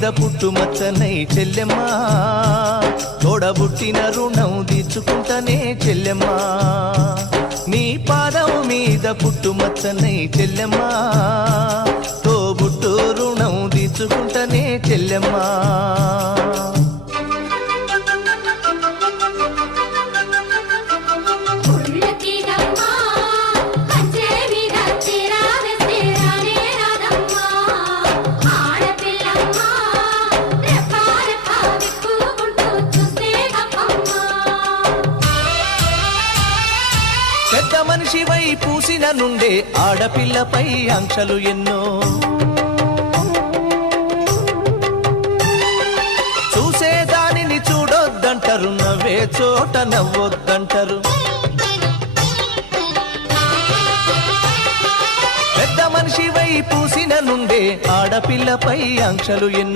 మీద పుట్టుమచ్చనై చెల్లెమ్మా తోడబుట్టిన రుణం తీర్చుకుంటనే చెల్లెమ్మా నీ పాదం మీద పుట్టుమచ్చనై చెల్లెమ్మా తోబుట్టు రుణం తీర్చుకుంటనే చెల్లెమ్మా పెద్ద మనిషివై పూసిన నుండే ఆడపిల్లపై ఆంక్షలు ఎన్నో చూసేదానిని చూడొద్దంటారు నవ్వే చోట నవ్వొద్దంటారు పెద్ద మనిషివై పూసిన నుండే ఆడపిల్లపై ఆంక్షలు ఎన్నో